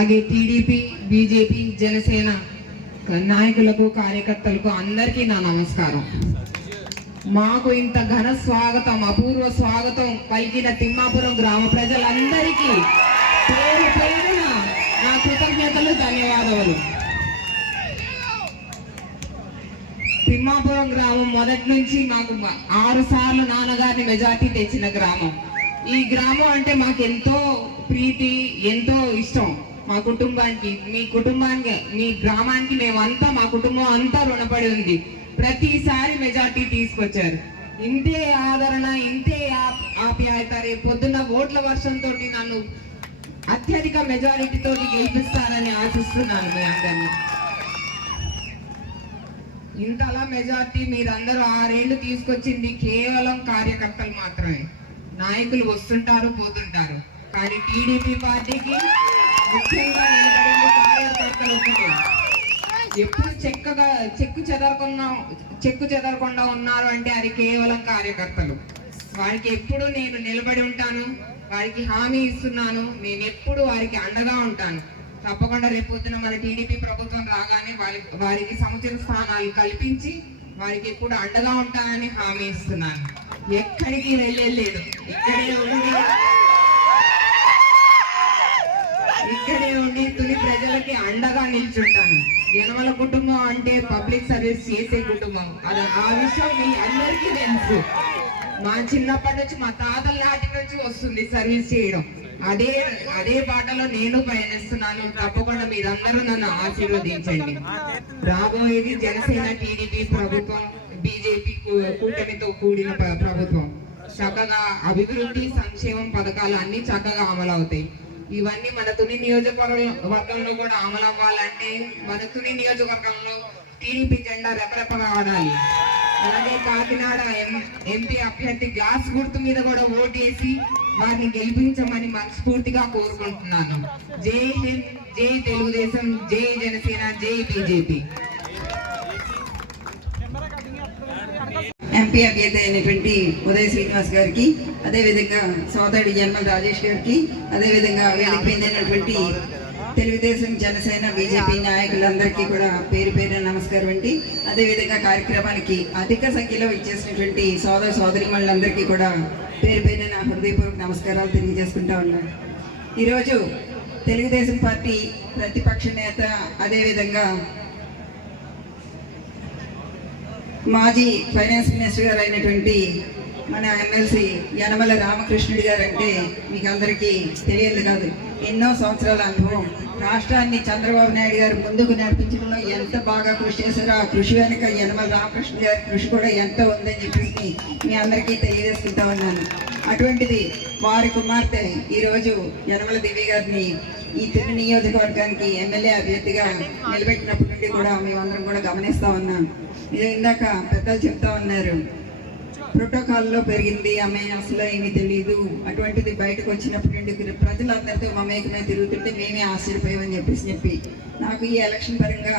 అలాగే TDP, BJP, Janasena నాయకులకు, కార్యకర్తలకు అందరికీ నా నమస్కారం. మాకు ఇంత ఘన స్వాగతం, అపూర్వ స్వాగతం పలికిన తిమ్మాపురం గ్రామ ప్రజలందరికీ పేరు పేరున నా కృతజ్ఞతలు, ధన్యవాదాలు. తిమ్మాపురం గ్రామం మొదటి నుంచి మాకు 6 సార్లు నాన్నగారిని మెజార్టీ తెచ్చిన గ్రామం. ఈ గ్రామం అంటే మాకు ఎంతో ప్రీతి, ఎంతో ఇష్టం. మా కుటుంబానికి, మీ గ్రామానికి మేమంతా, మా కుటుంబం అంతా రుణపడి ఉంది. ప్రతిసారి మెజార్టీ తీసుకొచ్చారు. ఇంతే ఆదరణ, ఇంతే ఆప్యాయత రేపు పొద్దున్న ఓట్ల వర్షంతో నన్ను అత్యధిక మెజారిటీతో గెలిపిస్తారని ఆశిస్తున్నాను. మీ అందరినీ ఇంతలా మెజార్టీ మీరందరూ 6 ఏళ్ళు తీసుకొచ్చింది కేవలం కార్యకర్తలు మాత్రమే. నాయకులు వస్తుంటారు, పోతుంటారు. కానీ టీడీపీ పార్టీకి ముఖ్యంగా నిలబడింది కార్యకర్తలు. ఎప్పుడు చెక్కు చెదరకుండా ఉన్నారు అంటే అది కేవలం కార్యకర్తలు. వారికి ఎప్పుడు నేను నిలబడి ఉంటాను, వారికి హామీ ఇస్తున్నాను. నేను ఎప్పుడు వారికి అండగా ఉంటాను. తప్పకుండా రేపొద్దున మన టీడీపీ ప్రభుత్వం రాగానే వారికి సముచిత స్థానాలు కల్పించి వారికి ఎప్పుడు అండగా ఉంటానని హామీ ఇస్తున్నాను. ఎక్కడికి వెళ్ళలేదు, ఇక్కడే ఉండి తుని ప్రజలకి అండగా నిల్చుంటాను. యనమల కుటుంబం అంటే పబ్లిక్ సర్వీస్ చేసే కుటుంబం. ఆ విషయం మీ అందరికీ తెలుసు. మా చిన్నప్పటి నుంచి, మా తాతల నాటి నుంచి వస్తుంది సర్వీస్ చేయడం. అదే బాటలో నేను పయనిస్తున్నాను. తప్పకుండా మీరందరూ నన్ను ఆశీర్వదించండి. రాబోయేది జనసేన, టీడీపీ ప్రభుత్వం, బీజేపీ కూటమితో కూడిన ప్రభుత్వం. చక్కగా అభివృద్ధి, సంక్షేమం పథకాలు అన్ని చక్కగా అమలు అవుతాయి. ఇవన్నీ మన తుని నియోజకవర్గంలో కూడా అమలు అవ్వాలంటే మన తుని నియోజకవర్గంలో టీడీపీ జెండా రెపరెపగా ఆడాలి. అలాగే కాకినాడ ఎంపీ అభ్యర్థి గ్లాస్ గుర్తు మీద కూడా ఓటేసి వారిని గెలిపించమని మనస్ఫూర్తిగా కోరుకుంటున్నాను. జై హింద్, జై తెలుగుదేశం, జై జనసేన, జై బీజేపీ. ఎంపీ అభ్యర్థి అయినటువంటి ఉదయ శ్రీనివాస్ గారికి, అదేవిధంగా సోదరుడు యనమల రాజేష్ గారికి, అదేవిధంగా వేదిక మీద అయినటువంటి తెలుగుదేశం, జనసేన, బీజేపీ నాయకులందరికీ కూడా పేరు పేరున నమస్కారం అండి. అదేవిధంగా కార్యక్రమానికి అధిక సంఖ్యలో ఇచ్చేసినటువంటి సోదరీమణులందరికీ కూడా పేరు పేరున హృదయపూర్వక నమస్కారాలు తెలియజేసుకుంటా ఉన్నాను. ఈరోజు తెలుగుదేశం పార్టీ ప్రతిపక్ష నేత, అదేవిధంగా మాజీ ఫైనాన్స్ మినిస్టర్ గారు అయినటువంటి మన ఎమ్మెల్సీ యనమల రామకృష్ణుడి గారు అంటే మీకు అందరికీ తెలియదు కాదు. ఎన్నో సంవత్సరాల అనుభవం. రాష్ట్రాన్ని చంద్రబాబు నాయుడు గారు ముందుకు నడిపించడంలో ఎంత బాగా కృషి చేశారో ఆ కృషి వెనుక యనమల రామకృష్ణ గారి కృషి కూడా ఎంత ఉందని చెప్పేసి మీ అందరికీ తెలియజేసుకుంటా ఉన్నాను. అటువంటిది వారి కుమార్తె ఈరోజు యనమల దివ్య గారిని ఈ తిరు నియోజకవర్గానికి ఎమ్మెల్యే అభ్యర్థిగా నిలబెట్టినప్పటి నుండి కూడా మేమందరం కూడా గమనిస్తూ ఉన్నాం. ఇందాక పెద్దలు చెప్తా ఉన్నారు, ప్రోటోకాల్లో పెరిగింది ఆమె, అసలు ఏమీ తెలియదు. అటువంటిది బయటకు వచ్చినప్పటి నుండి ప్రజలందరితో మమేకమే తిరుగుతుంటే మేమే ఆశ్చర్యపోయామని చెప్పి నాకు ఈ ఎలక్షన్ పరంగా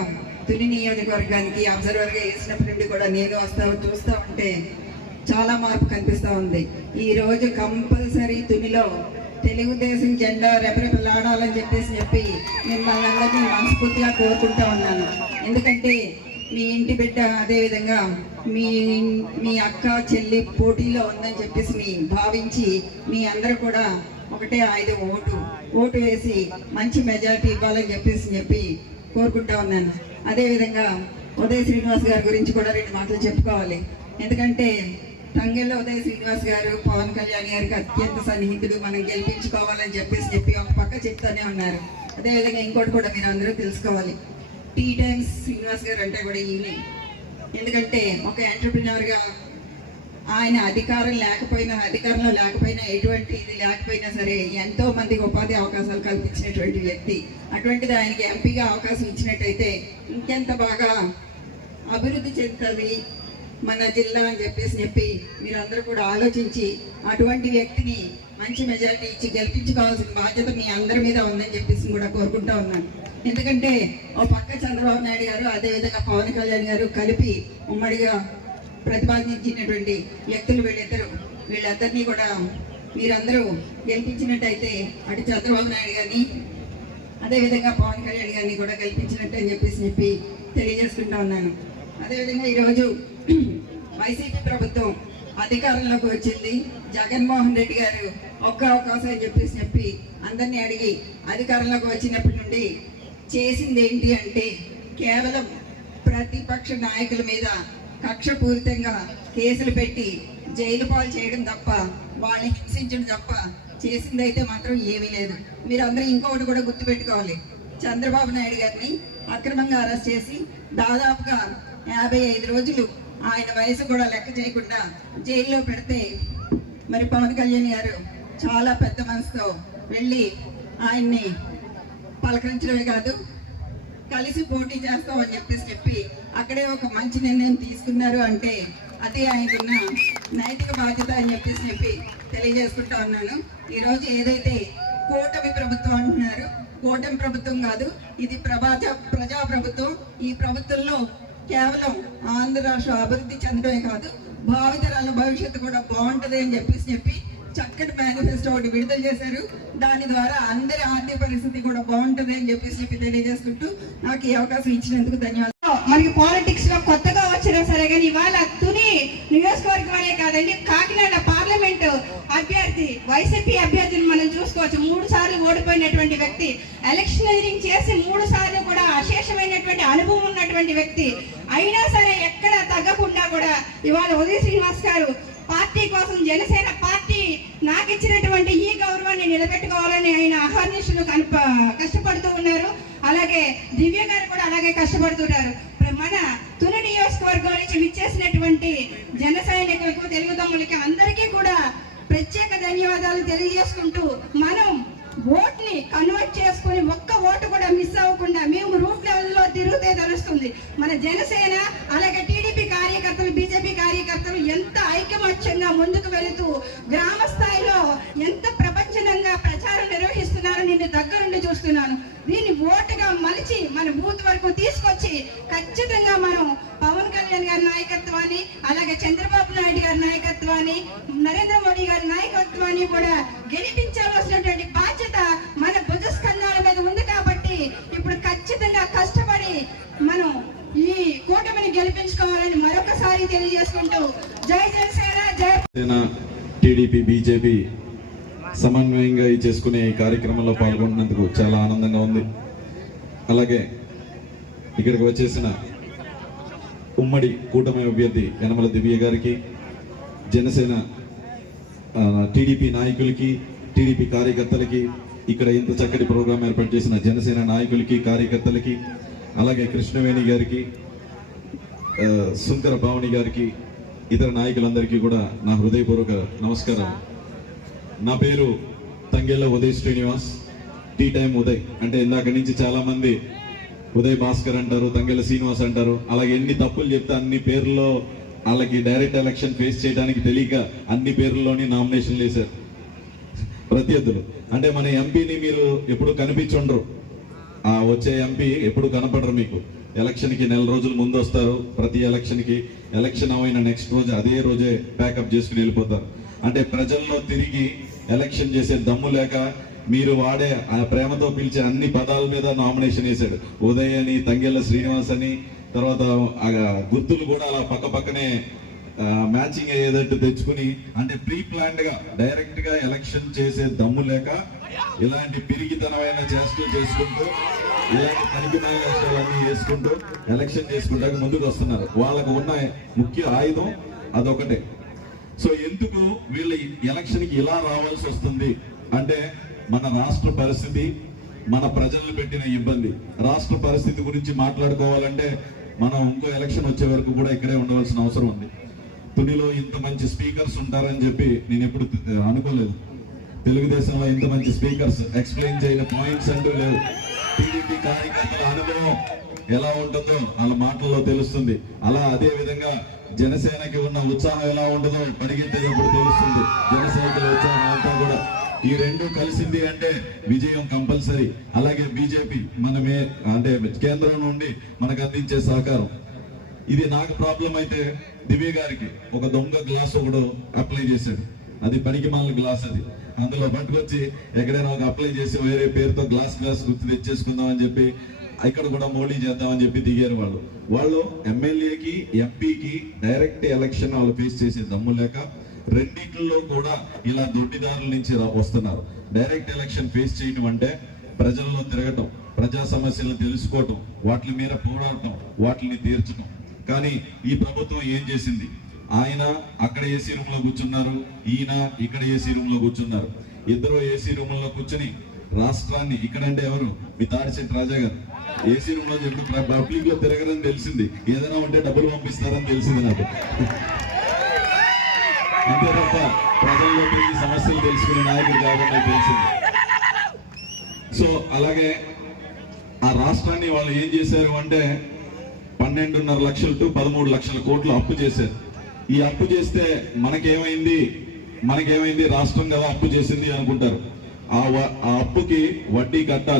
తుని నియోజకవర్గానికి అబ్జర్వర్గా వేసినప్పటి నుండి కూడా నేను చూస్తూ ఉంటే చాలా మార్పు కనిపిస్తూ ఉంది. ఈరోజు కంపల్సరీ తునిలో తెలుగుదేశం జెండా రెపరెపలాడాలని చెప్పి మిమ్మల్ని అందరినీ మనస్ఫూర్తిగా కోరుకుంటా ఉన్నాను. ఎందుకంటే మీ ఇంటి బిడ్డ, అదేవిధంగా మీ అక్క చెల్లి పోటీలో ఉందని చెప్పేసి భావించి మీ అందరూ కూడా ఒకటే ఆయుధం ఓటు వేసి మంచి మెజారిటీ ఇవ్వాలని చెప్పి కోరుకుంటా ఉన్నాను. అదేవిధంగా ఉదయ శ్రీనివాస్ గారి గురించి కూడా 2 మాటలు చెప్పుకోవాలి. ఎందుకంటే తంగెల్లో ఉదయ శ్రీనివాస్ గారు పవన్ కళ్యాణ్ గారికి అత్యంత సన్నిహితుడు, మనం గెలిపించుకోవాలని చెప్పి ఒక పక్క చెప్తానే ఉన్నారు. అదేవిధంగా ఇంకోటి కూడా మీరు అందరూ తెలుసుకోవాలి, టీ టైమ్స్ శ్రీనివాస్ గారు అంటే కూడా ఈవినింగ్. ఎందుకంటే ఒక ఎంటర్ప్రినర్గా ఆయన అధికారంలో లేకపోయినా ఎటువంటి ఇది లేకపోయినా సరే ఎంతో మందికి ఉపాధి అవకాశాలు కల్పించినటువంటి వ్యక్తి. అటువంటిది ఆయనకి ఎంపీగా అవకాశం ఇచ్చినట్టయితే ఇంకెంత బాగా అభివృద్ధి చెందుతుంది మన జిల్లా అని చెప్పి మీరందరూ కూడా ఆలోచించి అటువంటి వ్యక్తిని మంచి మెజారిటీ ఇచ్చి గెలిపించుకోవాల్సిన బాధ్యత మీ అందరి మీద ఉందని చెప్పేసి కూడా కోరుకుంటా ఉన్నాను. ఎందుకంటే ఓ పక్క చంద్రబాబు నాయుడు గారు, అదేవిధంగా పవన్ కళ్యాణ్ గారు కలిపి ఉమ్మడిగా ప్రతిపాదించినటువంటి వ్యక్తులు వీళ్ళిద్దరినీ కూడా మీరందరూ గెలిపించినట్టయితే అటు చంద్రబాబు నాయుడు గారిని, అదేవిధంగా పవన్ కళ్యాణ్ గారిని కూడా కల్పించినట్టు అని చెప్పి తెలియజేసుకుంటా ఉన్నాను. అదేవిధంగా ఈరోజు వైసీపీ ప్రభుత్వం అధికారంలోకి వచ్చింది. జగన్మోహన్ రెడ్డి గారు ఒక్క అవకాశం అని చెప్పి అందరినీ అడిగి అధికారంలోకి వచ్చినప్పటి నుండి చేసింది ఏంటి అంటే కేవలం ప్రతిపక్ష నాయకుల మీద కక్షపూరితంగా కేసులు పెట్టి జైలు పాలు చేయడం తప్ప, వాళ్ళని హింసించడం తప్ప చేసింది అయితే మాత్రం ఏమీ లేదు. మీరు అందరూ ఇంకొకటి కూడా గుర్తుపెట్టుకోవాలి, చంద్రబాబు నాయుడు గారిని అక్రమంగా అరెస్ట్ చేసి దాదాపుగా 55 రోజులు ఆయన వయసు కూడా లెక్క చేయకుండా జైల్లో పెడితే మరి పవన్ కళ్యాణ్ గారు చాలా పెద్ద మనసుతో వెళ్ళి ఆయన్ని పలకరించడమే కాదు, కలిసి పోటీ చేస్తామని చెప్పి అక్కడే ఒక మంచి నిర్ణయం తీసుకున్నారు. అంటే అది ఆయనకున్న నైతిక బాధ్యత అని చెప్పి తెలియజేసుకుంటా ఉన్నాను. ఈరోజు ఏదైతే కూటమి ప్రభుత్వం అంటున్నారు, కూటమి ప్రభుత్వం కాదు, ఇది ప్రజా ప్రభుత్వం. ఈ ప్రభుత్వంలో కేవలం ఆంధ్ర రాష్ట్ర అభివృద్ధి చెందడమే కాదు, భావితరాల భవిష్యత్తు కూడా బాగుంటుంది అని చెప్పి చక్కటి మేనిఫెస్టో ఒకటి విడుదల చేశారు. దాని ద్వారా అందరి ఆర్థిక పరిస్థితి కూడా బాగుంటుంది అని చెప్పి తెలియజేసుకుంటూ నాకు ఈ అవకాశం ఇచ్చినందుకు ధన్యవాదాలు. మనకి పాలిటిక్స్ లో కొత్తగా వచ్చినా సరే కానీ ఇవాళ తుని నియోజకవర్గం అనే కాదండి, కాకినాడ పార్లమెంట్ అభ్యర్థి వైసీపీ అభ్యర్థిని మనం చూసుకోవచ్చు. 3 సార్లు ఓడిపోయినటువంటి వ్యక్తి, ఎలక్షనీరింగ్ చేసి 3 సార్లు కూడా అశేషమైనటువంటి అనుభవం ఉన్నటువంటి వ్యక్తి. అయినా సరే ఎక్కడ తగ్గకుండా కూడా ఇవాళ ఉదయ్ శ్రీనివాస్ గారు పార్టీ కోసం, జనసేన పార్టీ నాకు ఇచ్చినటువంటి ఈ గౌరవాన్ని నిలబెట్టుకోవాలని ఆయన అహర్నిశలు కష్టపడుతూ ఉన్నారు. అలాగే దివ్య గారు కూడా అలాగే కష్టపడుతున్నారు. మన తుని నియోజకవర్గం నుంచి విచ్చేసినటువంటి జన సైనికులకు, తెలుగు తమ్ములకి అందరికీ కూడా ప్రత్యేక ధన్యవాదాలు తెలియజేసుకుంటూ మనం ఓట్ని కన్వర్ట్ చేసుకుని ఒక్క ఓటు కూడా మిస్ అవ్వకుండా మేము రూట్ లెవెల్లో తిరిగితే తెలుస్తుంది. మన జనసేన అలాగే టీడీపీ కార్యకర్తలు, బీజేపీ కార్యకర్తలు ఎంత ఐకమత్యంగా ముందుకు వెళుతూ గ్రామ స్థాయిలో ఎంత ప్రపంచంగా ప్రచారం నిర్వహిస్తున్నారో నేను దగ్గరుండి చూస్తున్నాను. దీన్ని ఓటుగా మలిచి మన బూత్ వరకు తీసుకొచ్చి ఖచ్చితంగా మనం పవన్ కళ్యాణ్ గారి నాయకత్వాన్ని, అలాగే చంద్రబాబు నాయుడు గారి నాయకత్వాన్ని, నరేంద్ర మోడీ గారి నాయకత్వాన్ని కూడా గెలిపించాల్సినటువంటి బాధ్యత మన భుజస్కంధాల మీద ఉంది. కాబట్టి ఇప్పుడు ఖచ్చితంగా కష్టపడి మనం ఈ కూటమిని గెలిపించుకోవాలని మరొకసారి తెలియజేసుకుంటూ జై జనసేన, జై టీడీపీ బీజేపీ సమన్వయంగా చేసుకునే ఈ కార్యక్రమంలో పాల్గొంటున్నందుకు చాలా ఆనందంగా ఉంది. అలాగే ఇక్కడికి వచ్చేసిన ఉమ్మడి కూటమి అభ్యర్థి యనమల దివ్య గారికి, జనసేన టీడీపీ నాయకులకి, టీడీపీ కార్యకర్తలకి, ఇక్కడ ఇంత చక్కటి ప్రోగ్రాం ఏర్పాటు చేసిన జనసేన నాయకులకి, కార్యకర్తలకి, అలాగే కృష్ణవేణి గారికి, సుందర భావని గారికి, ఇతర నాయకులందరికీ కూడా నా హృదయపూర్వక నమస్కారం. నా పేరు తంగెళ్ళ ఉదయ్ శ్రీనివాస్, టీ టైం ఉదయ్. అంటే ఇందాక నుంచి చాలా మంది ఉదయ్ భాస్కర్ అంటారు, తంగెళ్ళ శ్రీనివాస్ అంటారు. అలాగే ఎన్ని తప్పులు చెప్తే అన్ని పేర్లలో వాళ్ళకి డైరెక్ట్ ఎలక్షన్ ఫేస్ చేయడానికి తెలియక అన్ని పేర్లలోని నామినేషన్లు వేశారు ప్రత్యర్థులు. అంటే మన ఎంపీని మీరు ఎప్పుడు కనిపించుండరు, ఆ వచ్చే ఎంపీ ఎప్పుడు కనపడరు మీకు. ఎలక్షన్కి 1 నెల రోజుల ముందు వస్తారు, ప్రతి ఎలక్షన్కి. ఎలక్షన్ అయిన నెక్స్ట్ రోజు అదే రోజే ప్యాకప్ చేసుకుని వెళ్ళిపోతారు. అంటే ప్రజల్లో తిరిగి ఎలక్షన్ చేసే దమ్ము లేక మీరు వాడే ఆ ప్రేమతో పిలిచే అన్ని పదాల మీద నామినేషన్ వేశాడు. ఉదయ్ అని, తంగెళ్ళ శ్రీనివాస్ అని, తర్వాత గుర్తులు కూడా అలా పక్క పక్కనే మ్యాచింగ్ అయ్యేటట్టు తెచ్చుకుని, అంటే ప్రీ ప్లాన్డ్ గా డైరెక్ట్ గా ఎలక్షన్ చేసే దమ్ము లేక ఇలాంటి పిరిగితనమైన చేసుకుంటూ ఇలాంటి పనికిమాలన్నీ వేసుకుంటూ ఎలక్షన్ చేసుకుంటాక ముందుకు వస్తున్నారు. వాళ్ళకు ఉన్న ముఖ్య ఆయుధం అదొకటే. సో ఎందుకు వీళ్ళ ఎలక్షన్కి ఇలా రావాల్సి వస్తుంది అంటే మన రాష్ట్ర పరిస్థితి, మన ప్రజలను పెట్టిన ఇబ్బంది. రాష్ట్ర పరిస్థితి గురించి మాట్లాడుకోవాలంటే మనం ఇంకో ఎలక్షన్ వచ్చే వరకు కూడా ఇక్కడే ఉండవలసిన అవసరం ఉంది. తునిలో ఇంత మంచి స్పీకర్స్ ఉంటారని చెప్పి నేను ఎప్పుడు అనుకోలేదు. తెలుగుదేశంలో ఇంత మంచి స్పీకర్స్, ఎక్స్ప్లెయిన్ చేయని పాయింట్స్ అంటూ లేవు. టీడీపీ కార్యకర్తల అనుభవం ఎలా ఉంటుందో వాళ్ళ మాటల్లో తెలుస్తుంది. అలా అదే విధంగా జనసేనకి ఉన్న ఉత్సాహం ఎలా ఉంటుందో పరిగెత్తేటప్పుడు తెలుస్తుంది. జనసేనకి ఉత్సాహం అంతా కూడా ఈ రెండు కలిసింది అంటే విజయం కంపల్సరీ. అలాగే బీజేపీ మనమే అంటే కేంద్రం నుండి మనకు అందించే సహకారం. ఇది నాకు ప్రాబ్లం అయితే దివ్య గారికి ఒక దొంగ గ్లాస్ ఒకడు అప్లై చేశాడు. అది పనికిమాలిన గ్లాస్. అది అందులో పట్టుకొచ్చి ఎక్కడైనా ఒక అప్లై చేసి వేరే పేరుతో గ్లాస్ గుర్తు తెచ్చేసుకుందాం అని చెప్పి ఇక్కడ కూడా మోడీ చేద్దామని చెప్పి దిగారు వాళ్ళు ఎమ్మెల్యేకి ఎంపీకి డైరెక్ట్ ఎలక్షన్ వాళ్ళు ఫేస్ చేసే దమ్ము లేక రెండింటిలో కూడా ఇలా దొడ్డిదారుల నుంచి వస్తున్నారు. డైరెక్ట్ ఎలక్షన్ ఫేస్ చేయడం అంటే ప్రజల్లో తిరగటం, ప్రజా సమస్యలను తెలుసుకోవటం, వాటి మీద పోరాడటం, వాటిని తీర్చడం. కానీ ఈ ప్రభుత్వం ఏం చేసింది? ఆయన అక్కడ ఏసీ రూమ్ లో కూర్చున్నారు, ఈయన ఇక్కడ ఏసీ రూమ్ లో కూర్చున్నారు. ఇద్దరు ఏసీ రూమ్ లో కూర్చుని రాష్ట్రాన్ని, ఇక్కడంటే ఎవరు మీ తాడిశెట్టి రాజా గారు ఏసీ రూమ్ లో చెప్పి పబ్లిక్ లో తిరగరని తెలిసింది, ఏదైనా ఉంటే డబ్బులు పంపిస్తారని తెలిసింది నాకు. అంతే తప్ప ప్రజల్లో తిరిగి సమస్యలు తెలుసుకునే నాయకుడు కాదని నాకు తెలిసింది. సో అలాగే ఆ రాష్ట్రాన్ని వాళ్ళు ఏం చేశారు అంటే 12.5 లక్షలు టు 13 లక్షల కోట్లు అప్పు చేశారు. ఈ అప్పు చేస్తే మనకేమైంది రాష్ట్రం కదా అప్పు చేసింది అనుకుంటారు. ఆ అప్పుకి వడ్డీ కట్టాలి.